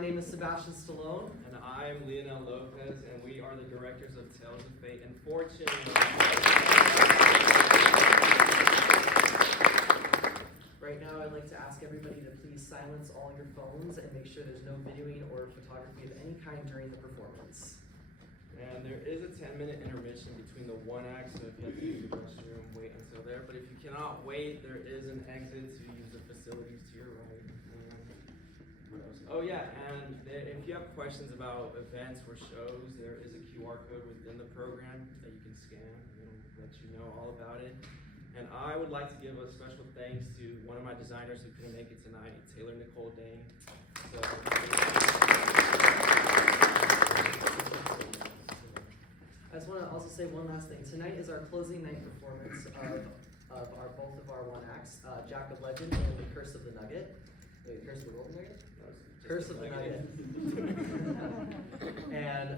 My name is Sebastian Stallone. And I'm Leonel Lopez, and we are the directors of Tales of Fate and Fortune. Right now, I'd like to ask everybody to please silence all your phones and make sure there's no videoing or photography of any kind during the performance. And there is a 10-minute intermission between the one act, so if you have to use the restroom, wait until there. But if you cannot wait, there is an exit to use the facilities to your right. What else? Oh yeah, and if you have questions about events or shows, there is a QR code within the program that you can scan, and it'll let you know all about it. And I would like to give a special thanks to one of my designers who couldn't make it tonight, Taylor Nicole Dane. So, I just want to also say one last thing. Tonight is our closing night performance of both of our one acts, Jack of Legend and The Curse of the Nugget. Wait, Curse of the Golden Nugget? Curse of the Nugget. And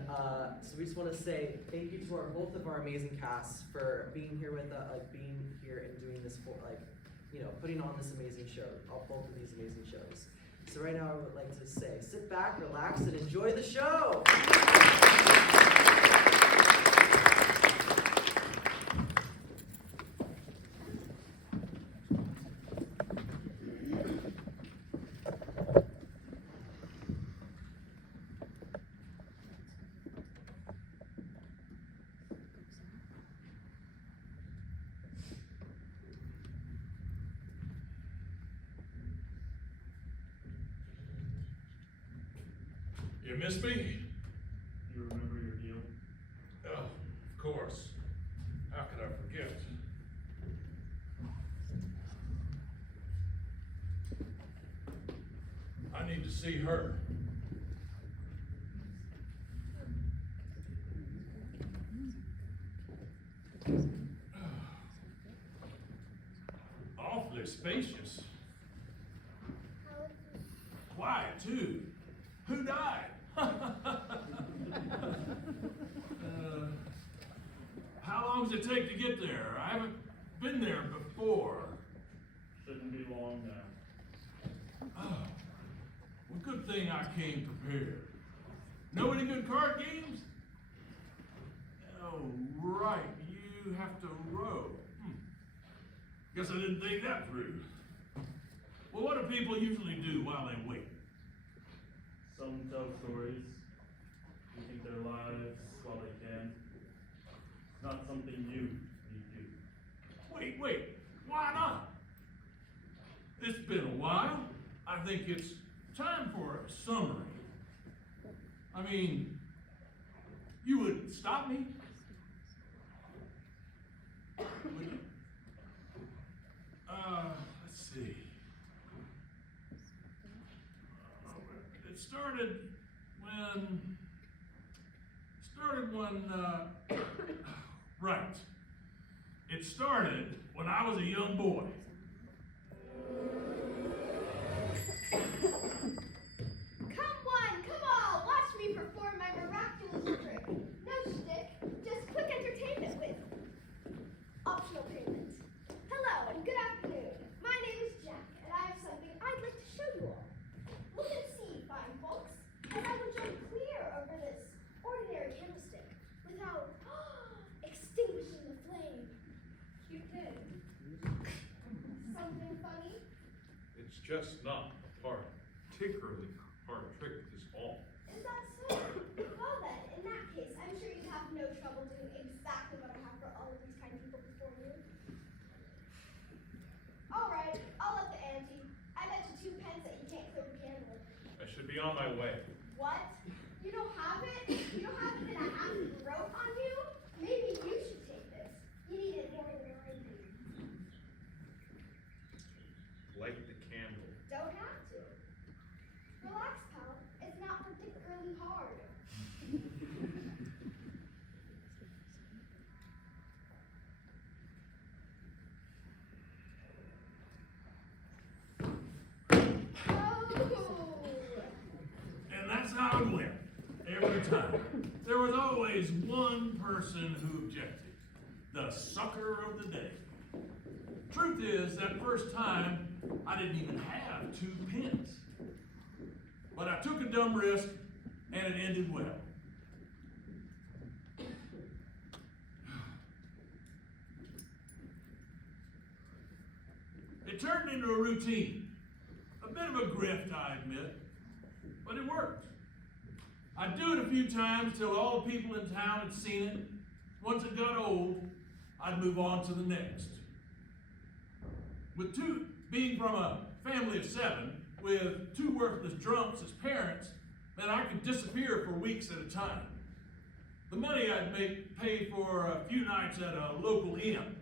so we just want to say thank you to both of our amazing casts for being here with being here and doing this putting on this amazing show, both of these amazing shows. So right now I would like to say, sit back, relax, and enjoy the show. You miss me? You remember your deal? Oh, of course. How could I forget? I need to see her. Awfully spacious. Quiet, too. Who died? How long does it take to get there? I haven't been there before. Shouldn't be long now. Oh, well, good thing I came prepared. Know any good card games? Oh, right, you have to row. Guess I didn't think that through. Well, what do people usually do while they wait? Some tell stories, rethink their lives while they can. It's not something you need to. Wait, why not? It's been a while. I think it's time for a summary. I mean, you wouldn't stop me, would you? Let's see. It started when, right. It started when I was a young boy. Come all, watch me perform my miraculous trick. No shtick, just quick entertainment with optional payment. Hello and good afternoon. My name is Jack, and I have something I'd like to show you all. Look and see, fine folks, as I would jump clear over this ordinary candlestick without extinguishing the flame. You did. Something funny? It's just not a particularly hard trick this all. Is that so? Well then, in that case, I'm sure you'd have no trouble doing exactly what I have for all of these kind people before you. Alright, I'll up the ante. I bet you 2 pence that you can't clear the candle. I should be on my way. What? You don't have it? You don't have it in a half rope on you? Maybe you should take this. You need it more than I do. Light the candle. Don't have to. Relax, pal. It's not particularly hard. Oh! And that's how it went. Every time. There was always one person who objected. The sucker of the day. Truth is, that first time, I didn't even have 2 pence. but I took a dumb risk and it ended well. It turned into a routine. A bit of a grift, I admit, but it worked. I'd do it a few times till all the people in town had seen it. Once it got old, I'd move on to the next. Being from a family of 7, with 2 worthless drunks as parents, meant I could disappear for weeks at a time. The money I'd make pay for a few nights at a local inn.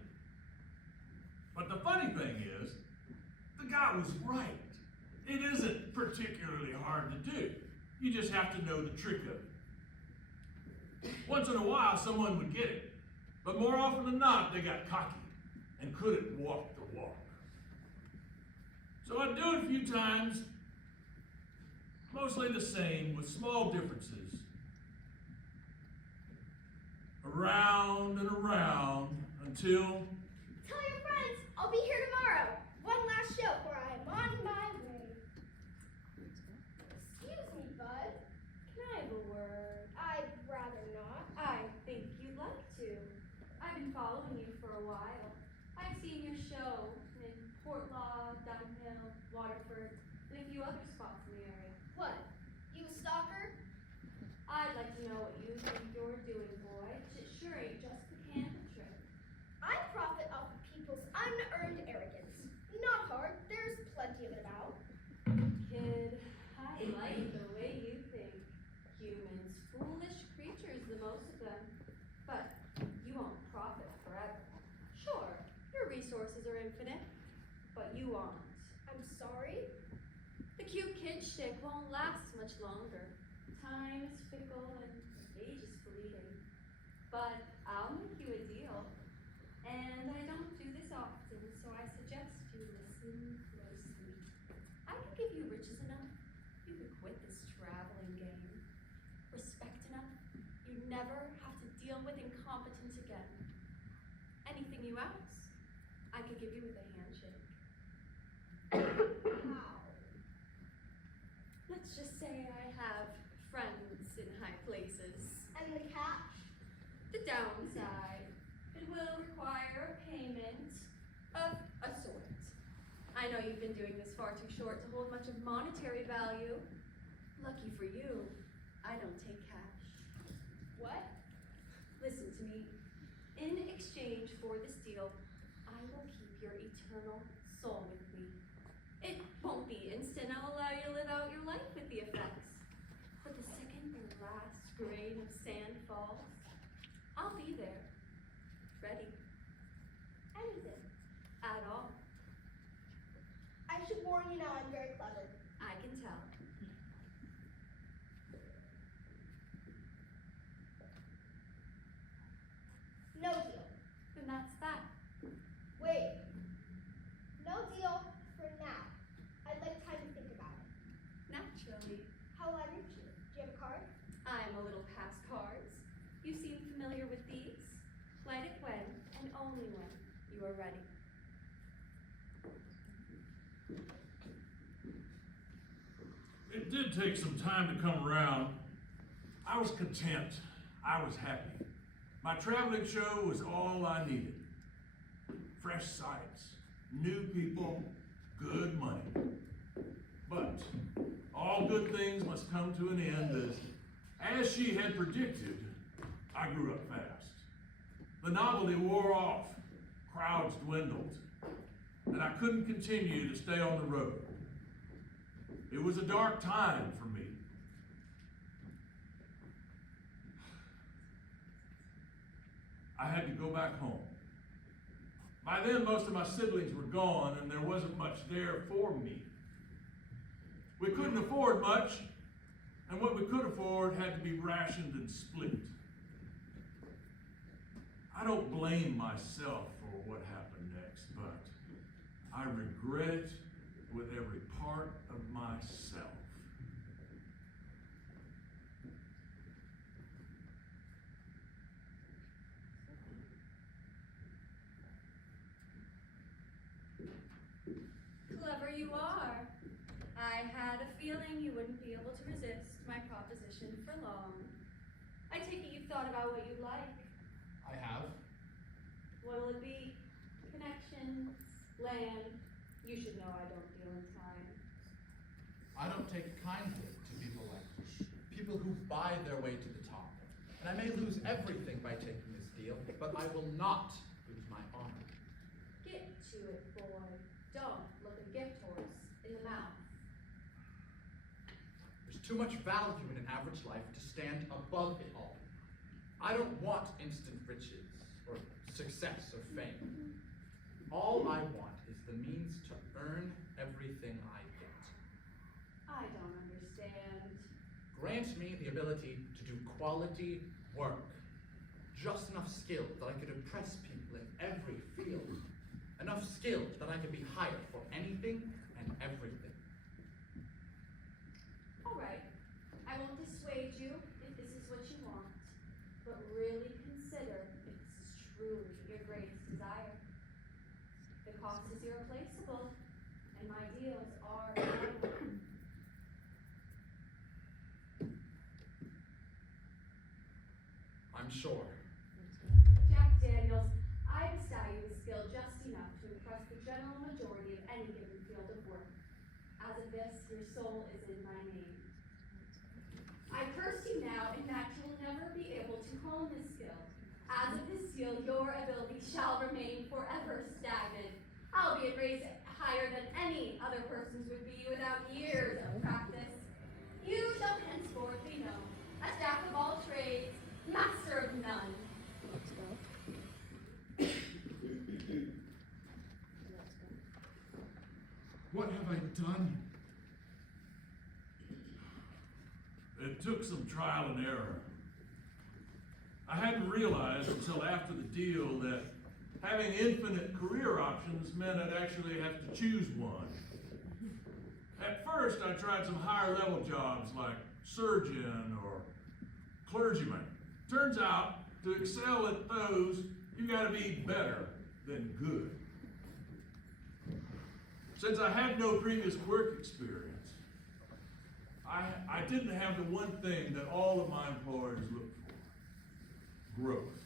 But the funny thing is, the guy was right. It isn't particularly hard to do. You just have to know the trick of it. Once in a while, someone would get it, but more often than not, they got cocky and couldn't walk the walk. So I'd do it a few times, mostly the same, with small differences. Around and around until... Tell your friends, I'll be here tomorrow. One last show before I am on my way. Excuse me, Bud. Can I have a word? I'd rather not. I think you'd like to. I've been following you for a while. I've seen your show in Portlaw, Dunhill, Waterford, and a few other spots in the area. What? You a stalker? I'd like to know what you think you're doing, boy. It sure ain't just the candle trick. I profit off of people's unearned arrogance. Not hard. There's plenty of it about. Kid, I like the way you think. Humans, foolish creatures, the most of them. But you won't profit forever. Sure, your resources are infinite, but you aren't. I'm sorry. The cute kid shtick won't last much longer. Time is fickle and age is fleeting. But I'll make you a deal. And I don't do this often, so I suggest you listen closely. I can give you riches enough. You could quit this traveling game. Respect enough. You never have to deal with incompetence again. Anything you ask, I could give you with a handshake. Wow. Let's just say I have friends in high places. And the cash? The downside, it will require a payment of a sort. I know you've been doing this far too short to hold much of monetary value. Lucky for you, I don't take cash. What? Listen to me. In exchange for this deal, I will keep your eternal soul with me. It won't be instant. I'll allow you to live out your life with the effects. But the second the last grain of sand falls, I'll be there. Ready. Anything. At all. I should warn you now, I'm very clever. I can tell. No deal. And that's that. Wait. No deal for now. I'd like time to think about it. Naturally. How will I reach you? Do you have a card? I'm a little past cards. You seem familiar with these. Light it when, and only when, you are ready. It did take some time to come around. I was content. I was happy. My traveling show was all I needed. Fresh sights, new people, good money. But all good things must come to an end. As she had predicted, I grew up fast. The novelty wore off, crowds dwindled, and I couldn't continue to stay on the road. It was a dark time for me. I had to go back home. By then, most of my siblings were gone, and there wasn't much there for me. We couldn't afford much, and what we could afford had to be rationed and split. I don't blame myself for what happened next, but I regret it with every part of myself. Clever you are. I had a feeling you wouldn't be able thought about what you like? I have. What'll it be? Connections, land. You should know I don't deal in time. I don't take kindly to people like you. People who buy their way to the top. And I may lose everything by taking this deal, but I will not lose my honor. Get to it, boy. Don't look a gift horse in the mouth. There's too much value in an average life to stand above it all. I don't want instant riches, or success, or fame. All I want is the means to earn everything I get. I don't understand. Grant me the ability to do quality work. Just enough skill that I could impress people in every field. Enough skill that I could be hired for anything and everything. All right. I won't dissuade you if this is what you want, but really consider if this is truly your greatest desire. The cost is irreplaceable, and my deals are valuable. I'm sure. Jack Daniels, I bestow you with skill just enough to impress the general majority of any given field of work. As of this, your soul is in my name. I curse you now in that you will never be able to hone this skill. As of this deal, your ability shall remain forever stagnant, albeit raised higher than any other person's would be without years of practice. You shall henceforth be known as Jack of all trades, master of none. What have I done? It took some trial and error. I hadn't realized until after the deal that having infinite career options meant I'd actually have to choose one. At first, I tried some higher level jobs like surgeon or clergyman. Turns out, to excel at those, you gotta be better than good. Since I had no previous work experience, I didn't have the one thing that all of my employers look for: growth.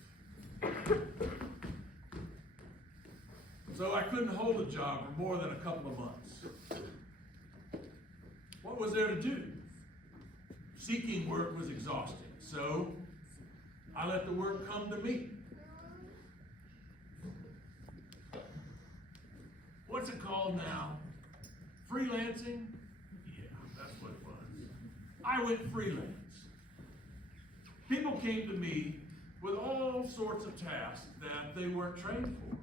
So I couldn't hold a job for more than a couple of months. What was there to do? Seeking work was exhausting, so I let the work come to me. What's it called now? Freelancing? Yeah, that's what it was. I went freelance. People came to me with all sorts of tasks that they weren't trained for.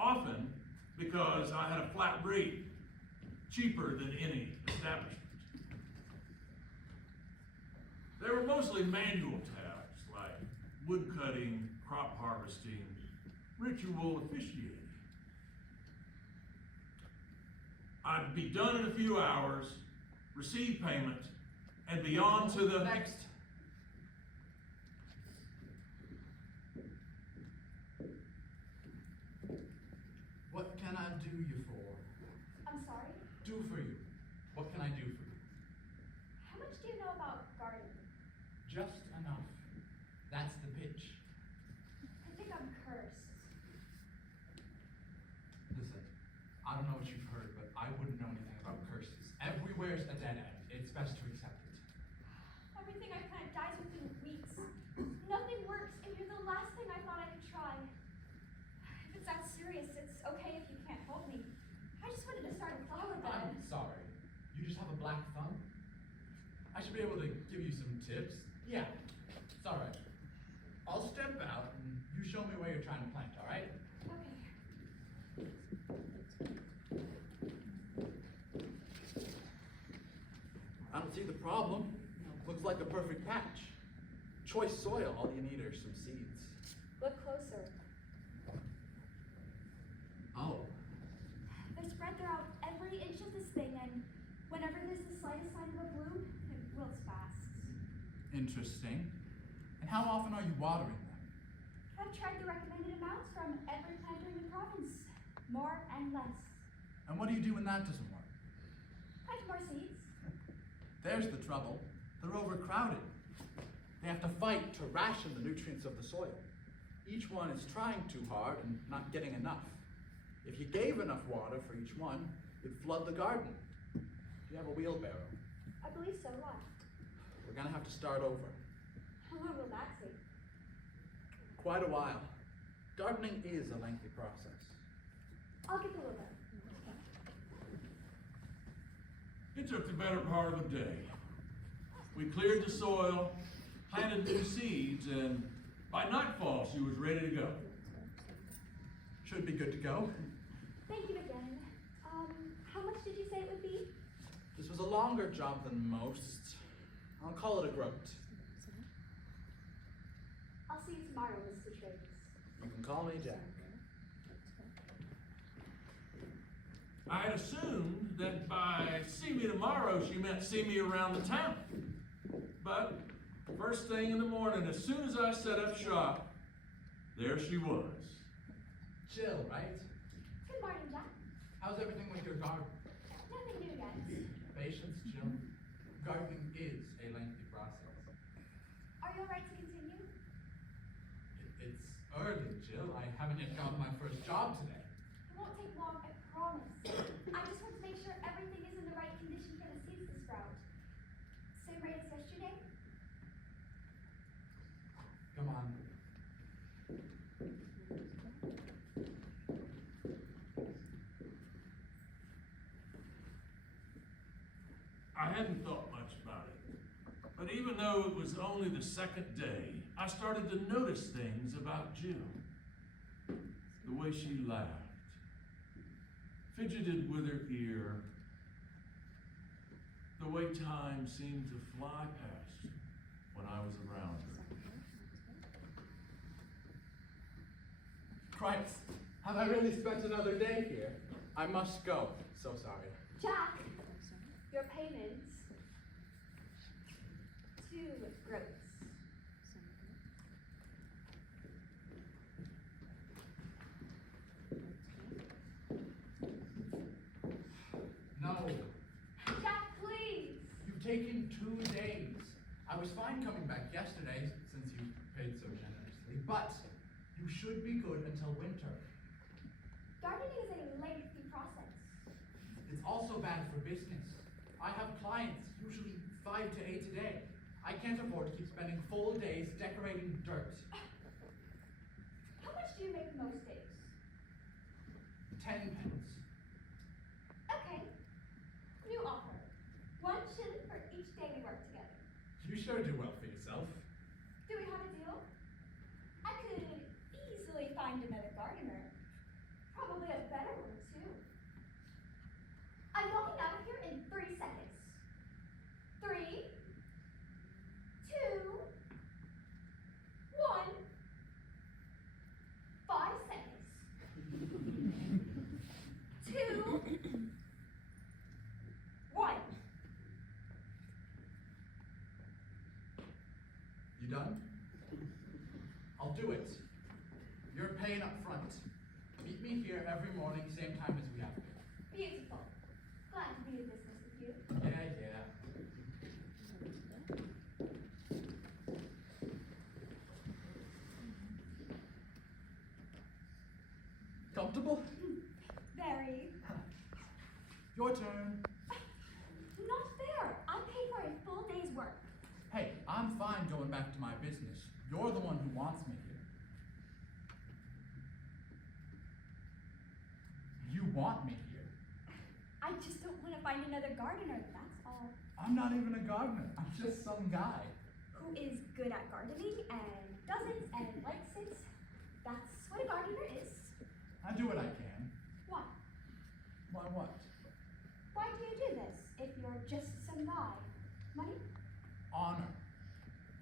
Often because I had a flat rate, cheaper than any establishment. They were mostly manual tasks like wood cutting, crop harvesting, ritual officiating. I'd be done in a few hours, receive payment, and be on to the Next. What can I do you for? I'm sorry? Do for you. What can I do for you? How much do you know about gardening? Just enough. That's the pitch. I think I'm cursed. Listen, I don't know what you've heard, but I wouldn't know anything about curses. Everywhere's a dead end. It's best to accept it. Everything I plant dies within weeks. Nothing works, and you're the last thing I thought I could try. If it's that serious, it's okay if you can't help me. I just wanted to start a flower bed. I'm sorry. You just have a black thumb? I should be able to give you some tips. Yeah, it's all right. I'll step out and you show me where you're trying to plant, all right? Okay. I don't see the problem. Looks like a perfect patch. Choice soil, all you need are some seeds. Look closer. Oh, They're spread throughout every inch of this thing, and whenever there's the slightest sign of a bloom, it wilts fast. interesting. And how often are you watering them? I've tried the recommended amounts from every planter in the province. More and less. And what do you do when that doesn't work? Plant more seeds. There's the trouble. They're overcrowded. They have to fight to ration the nutrients of the soil. Each one is trying too hard and not getting enough. If you gave enough water for each one, it'd flood the garden. Do you have a wheelbarrow? I believe so. Why? We're gonna have to start over. How long will that take? Quite a while. Gardening is a lengthy process. I'll get the wheelbarrow. It took the better part of a day. We cleared the soil, planted new seeds, and by nightfall she was ready to go. Should be good to go. Thank you again. How much did you say it would be? This was a longer job than most. I'll call it a groat. I'll see you tomorrow, Mr. Triggs. You can call me Jack. I had assumed that by see me tomorrow she meant see me around the town. But first thing in the morning, as soon as I set up shop, there she was. Jill, right? Good morning, Jack. How's everything with your garden? Nothing new yet. Patience, Jill. Gardening is a lengthy process. Are you alright to continue? It's early, Jill. I haven't yet gotten my first job today. It won't take long, I promise. I just want to make sure everything is in the right condition for the seeds to sprout. Same rate as yesterday? Come on. I hadn't thought much about it. But even though it was only the second day, I started to notice things about Jill. The way she laughed, fidgeted with her ear, the way time seemed to fly past when I was around her. Christ, have I really spent another day here? I must go. So sorry. Jack, your payments. 2 groats. No. Jack, please. You've taken 2 days. I was fine coming back yesterday since you paid so generously, but you should be good until winter. Gardening is a lengthy process. It's also bad for business. I have clients, usually 5 to 8 a day. I can't afford to keep spending full days decorating dirt. How much do you make most days? 10 pence. Okay. New offer. 1 shilling for each day we work together. You sure do well for yourself. Do we have a deal? I could easily find another gardener. Probably a better one, too. I'm walking out of here in 3 seconds. 3, 2, 1. 5 seconds. 2, 1. You done? I'll do it. You're paying up front. Meet me here every morning, same time as we have been. Beautiful. Glad to be in business with you. Yeah. Comfortable? Very. Your turn. Not fair. I'm paid for a full day's work. Hey, I'm fine going back to my business. You're the one who wants me here. You want me here. I just don't want to find another gardener, that's all. I'm not even a gardener. I'm just some guy. Who is good at gardening and doesn't and likes it. That's what a gardener is. I do what I can. Why? Why what? Why do you do this if you're just some guy? Money? Honor.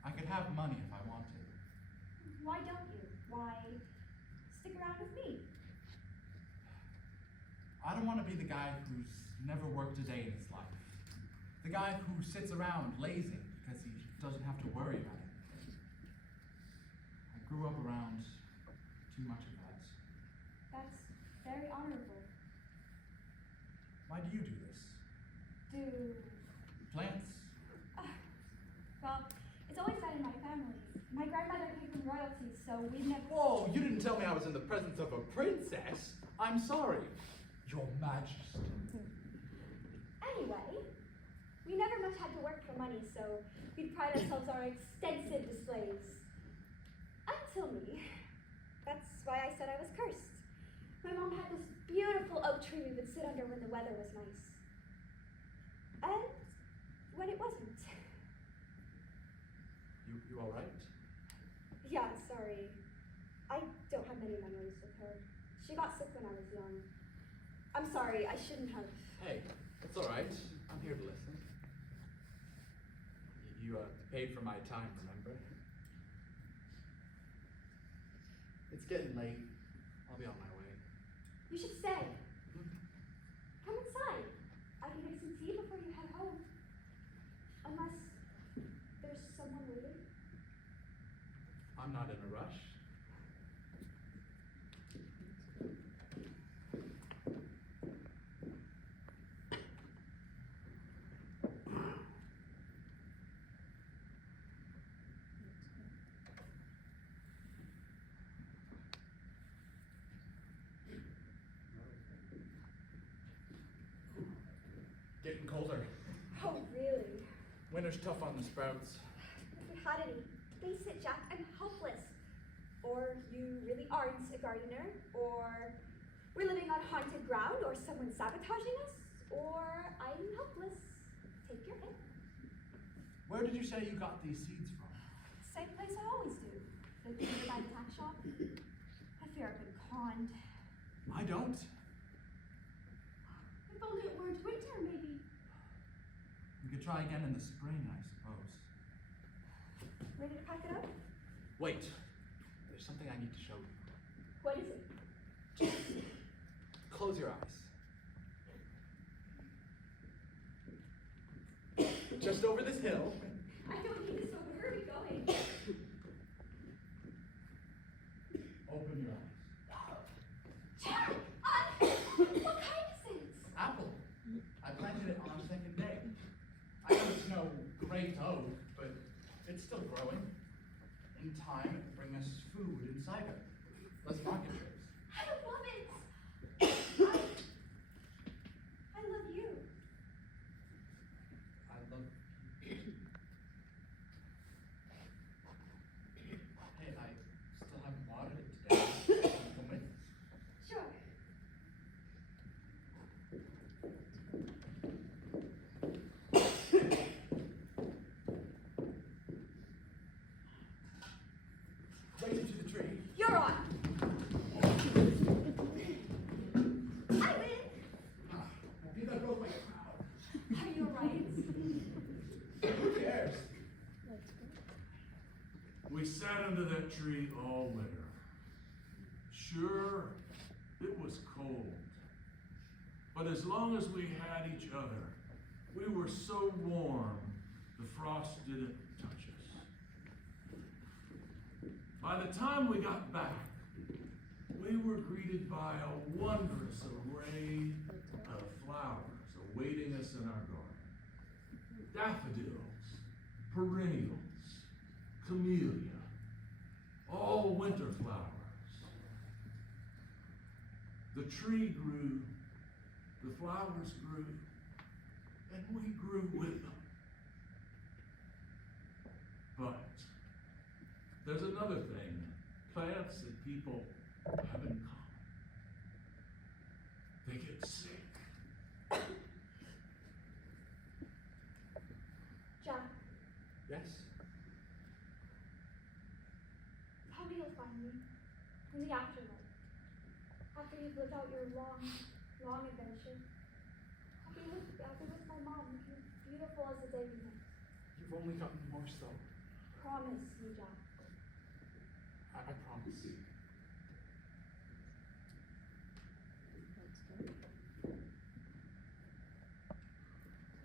I could have money if I wanted. Why don't you? Why stick around with me? I don't want to be the guy who's never worked a day in his life. The guy who sits around lazy because he doesn't have to worry about anything. I grew up around too much of that. That's very honorable. Why do you do this? Do Plants? well, it's always been in my family. so we never. Whoa, you didn't tell me I was in the presence of a princess. I'm sorry. Your Majesty. Anyway, we never much had to work for money, so we'd pride ourselves on our extensive displays. Until me. That's why I said I was cursed. My mom had this beautiful oak tree we would sit under when the weather was nice. And when it wasn't. You all right? Yeah, sorry. I don't have many memories with her. She got sick when I was young. I'm sorry, I shouldn't have. Hey, it's all right. I'm here to listen. You paid for my time, remember? It's getting late. I'll be on my way. You should stay. Come inside. I can make some tea before you head home. Unless there's someone waiting. I'm not in a rush. Getting colder. Oh, really? Winter's tough on the sprouts. If you had any, face it, Jack, I'm helpless. Or you really aren't a gardener, or we're living on haunted ground, or someone's sabotaging us, or I'm helpless. Take your pick. Where did you say you got these seeds from? Same place I always do. The nearby tack shop. I fear I've been conned. I don't. If only it weren't winter, maybe. We could try again in the spring, I suppose. Ready to pack it up? Wait. There's something I need to show you. What is it? Close your eyes. Just over this hill. I don't need this, so where are we going? Open your eyes. Jack! What kind is it? Apple. I planted it on our second day. I know it's no great oak, but it's still growing. In time, it will bring us food and cider. Less market trips. I love it! I love you. I love you. Hey, I still haven't watered it today. Come with. Sure. Right into the tree. You're on. I win. Be that broke like a crowd. Are you alright? Who cares? We sat under that tree all winter. Sure, it was cold. But as long as we had each other, we were so warm, the frost didn't touch us. By the time we got back, we were greeted by a wondrous array of flowers awaiting us in our garden. Daffodils, perennials, camellia, all winter flowers. The tree grew, the flowers grew, and we grew with them. But there's another thing plants and people have in common. They get sick. Jack, Yes? tell me you'll find me in the afterlife. After you've lived out your long, long adventure. I'll be with my mom, looking beautiful as the day we met. You've only gotten more so. Promise me, Jack. I promise.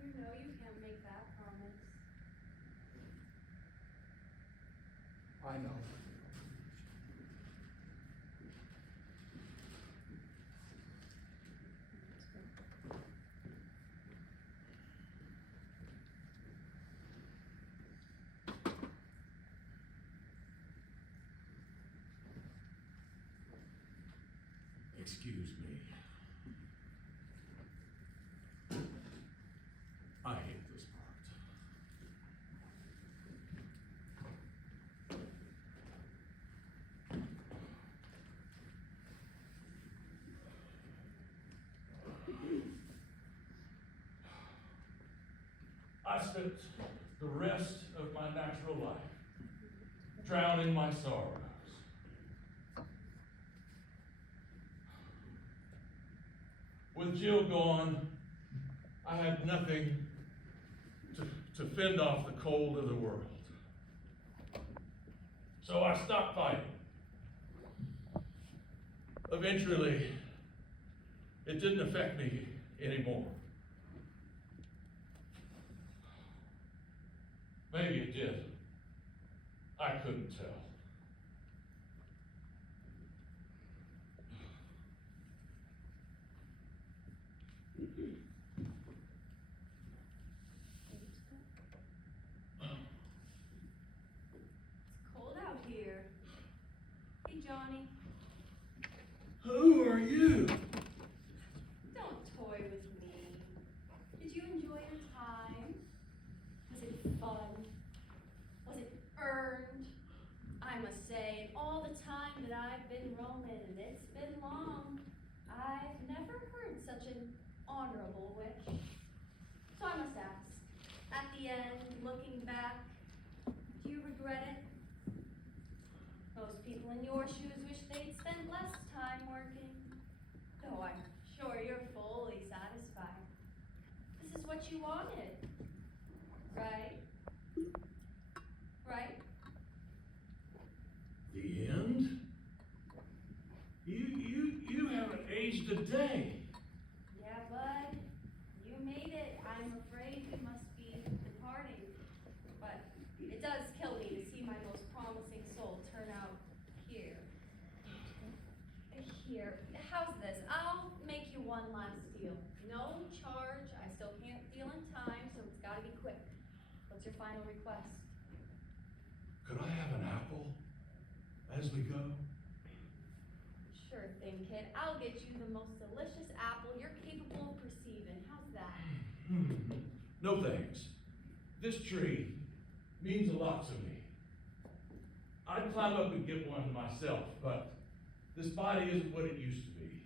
You know you can't make that promise. I know. Excuse me. I hate this part. I spent the rest of my natural life drowning my sorrows. With Jill gone, I had nothing to fend off the cold of the world. So I stopped fighting. Eventually, it didn't affect me anymore. Maybe it did. I couldn't tell. It's cold out here. Hey, Johnny, Who are you? don't toy with me. Did you enjoy your time? Was it fun? Was it earned? I must say, in all the time that I've been roaming, and it's been long, I've never heard such an honorable wish. So I must ask, at the end, looking back, do you regret it? Most people in your shoes wish they'd spent less time working. Though I'm sure you're fully satisfied. This is what you wanted. Right? Right? The end? You haven't aged a day. Yeah, bud. You made it. I'm afraid you must be departing. But it does kill me to see my most promising soul turn out here. Here. How's this? I'll make you one last deal. No charge. I still can't deal in time, so it's gotta be quick. What's your final request? Could I have an apple as we go? Sure thing, kid. I'll get you the most delicious apple you're capable of perceiving. How's that? No thanks. This tree means a lot to me. I'd climb up and get one myself, but this body isn't what it used to be.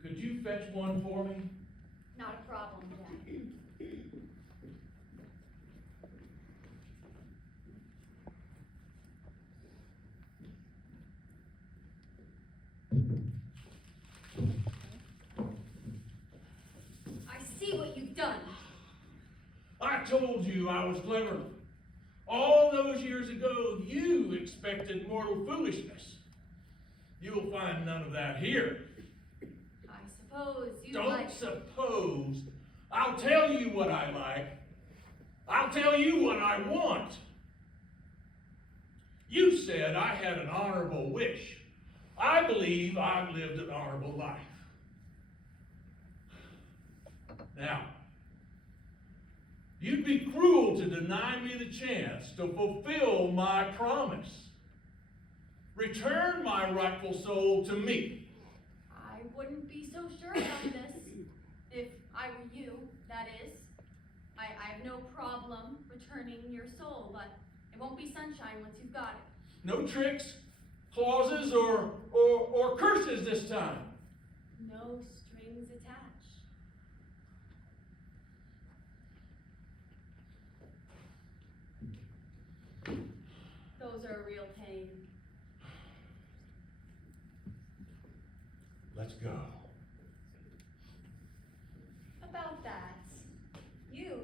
Could you fetch one for me? Not a problem, Jack. I see what you've done. I told you I was clever. All those years ago, you expected mortal foolishness. You'll find none of that here. I suppose you Don't like... suppose. I'll tell you what I like. I'll tell you what I want. You said I had an honorable wish. I believe I've lived an honorable life. Now, you'd be cruel to deny me the chance to fulfill my promise. Return my rightful soul to me. I wouldn't be so sure about this. If I were you, that is. I have no problem returning your soul, but it won't be sunshine once you've got it. No tricks, clauses, or curses this time. No strings attached. Those are a real pain. Let's go. About that, you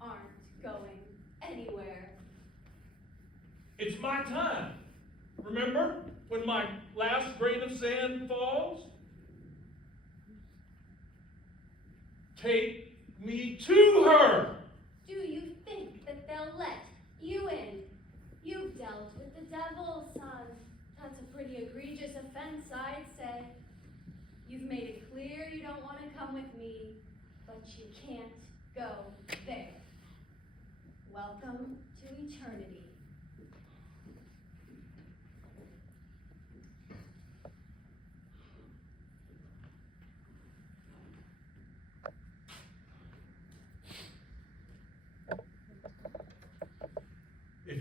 aren't going anywhere. It's my time. Remember when my last grain of sand falls? Take me to her. Do you think that they'll let you in? You've dealt with the devil, son. That's a pretty egregious offense, I'd say. You've made it clear you don't want to come with me, but you can't go there. Welcome to eternity.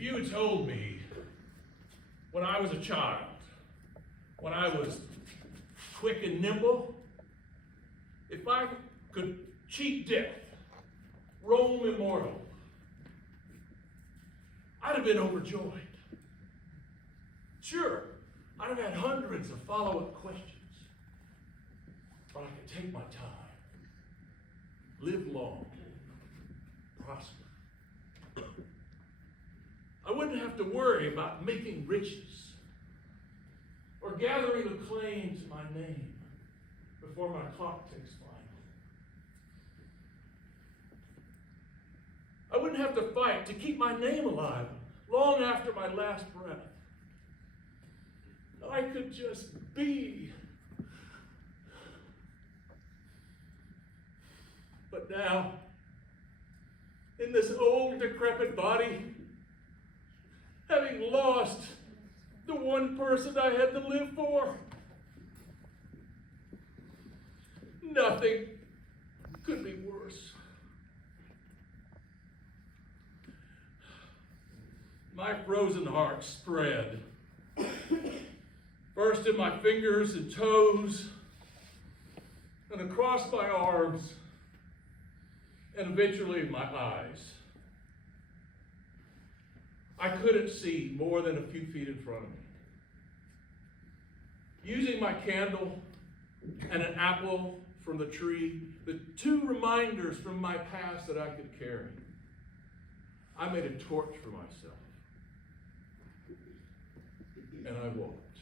you had told me when I was a child, when I was quick and nimble, if I could cheat death, roam immortal, I'd have been overjoyed. Sure, I'd have had hundreds of follow-up questions, but I could take my time, live long, prosper. I wouldn't have to worry about making riches or gathering acclaim to my name before my clock ticks final. I wouldn't have to fight to keep my name alive long after my last breath. I could just be. But now, in this old, decrepit body, having lost the one person I had to live for, nothing could be worse. My frozen heart spread, first in my fingers and toes, and across my arms, and eventually my eyes. I couldn't see more than a few feet in front of me. Using my candle and an apple from the tree, the two reminders from my past that I could carry, I made a torch for myself. And I walked.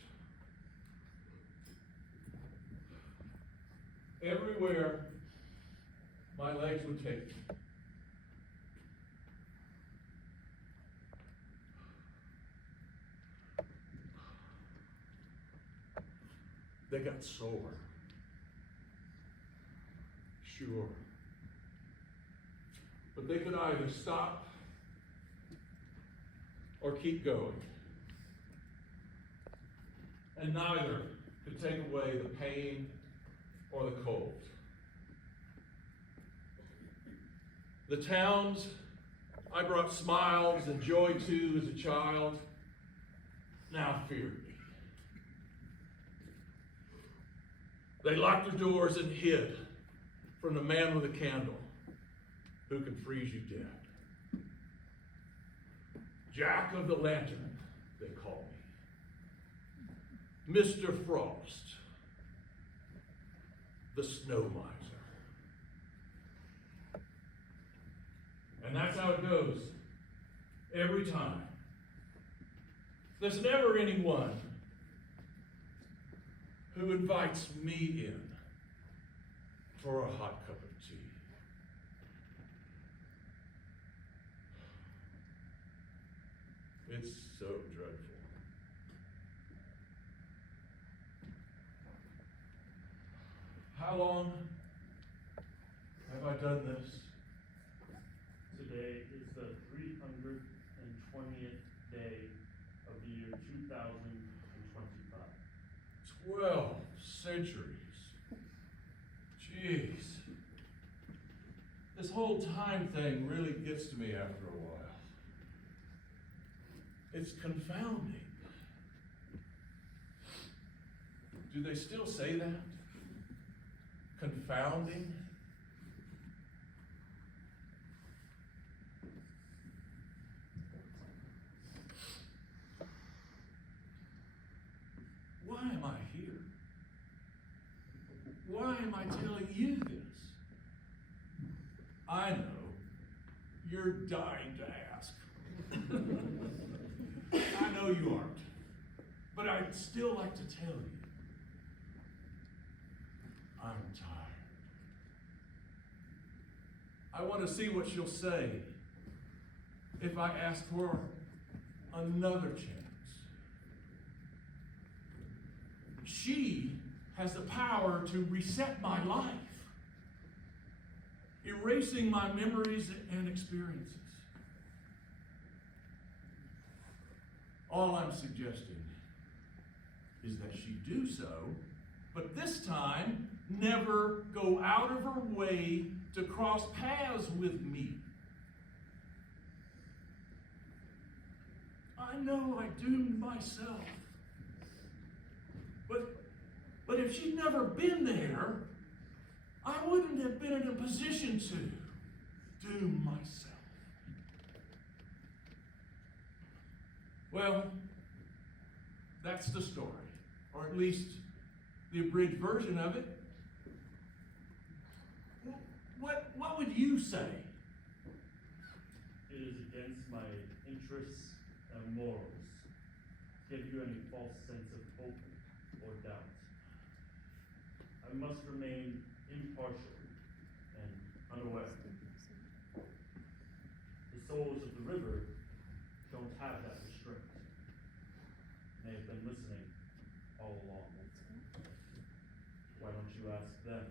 Everywhere my legs would take me. They got sore. Sure. But they could either stop or keep going. And neither could take away the pain or the cold. The towns I brought smiles and joy to as a child now feared me. They locked their doors and hid from the man with a candle who can freeze you dead. Jack of the Lantern, they call me. Mr. Frost, the snow miser. And that's how it goes every time. There's never anyone who invites me in for a hot cup of tea. It's so dreadful. How long have I done this? Today is the 320th day of the year 2025. 12 centuries. Jeez. This whole time thing really gets to me after a while. It's confounding. Do they still say that? Confounding? Why am I here? Why am I telling you this? I know. You're dying to ask. I know you aren't. But I'd still like to tell you. I'm tired. I want to see what she'll say if I ask for another chance. She has the power to reset my life, erasing my memories and experiences. All I'm suggesting is that she do so, but this time, never go out of her way to cross paths with me. I know I doomed myself. But if she'd never been there, I wouldn't have been in a position to doom myself. Well, that's the story, or at least the abridged version of it. What would you say? It is against my interests and morals to give you any false sense of hope or doubt. I must remain impartial and unaware. The souls of the river don't have that restraint. They have been listening all along. Why don't you ask them?